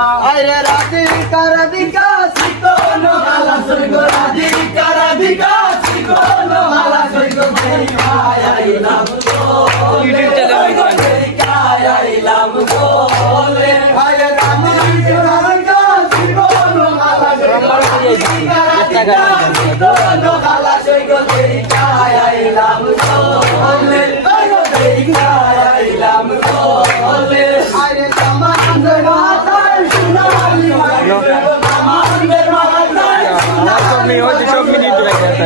আরে রাধিকা রাধিকা সিকোন হালা সৈগ রাধিকা রাধিকা সিকোন হালা সৈগ আইলাম গো ইউটিউব চ্যানেল আইলাম গো আরে রাধিকা রাধিকা সিকোন হালা সৈগ রাধিকা সিকোন হালা সৈগ আইলাম গো আইলাম গো আরে তামান্দের মাথায় সোনালি তামান্দের মাথায় সোনালি সব মিনিট হয়ে গেছে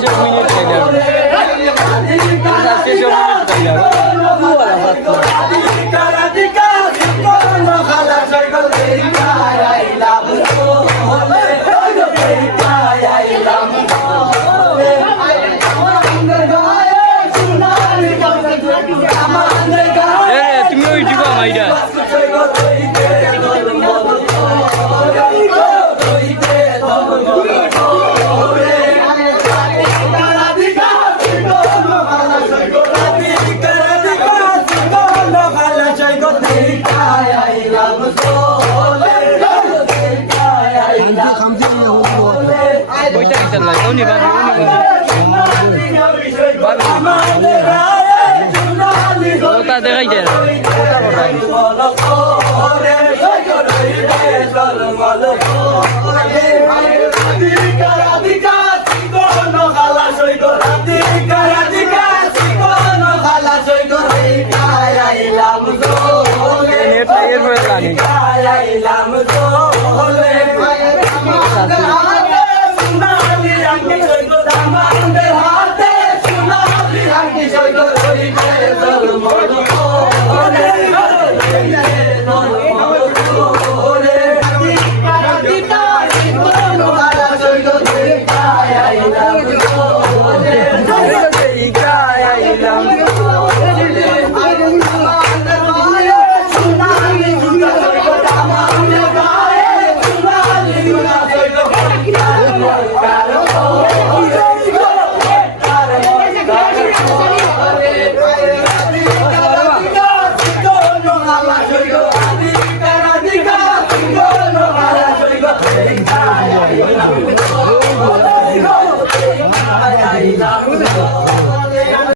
সব মিনিট হয়ে গেছে তুমি ওই দিব মাইরা বইটা কিটা লাগে উনি ওটা দেখাই দেয়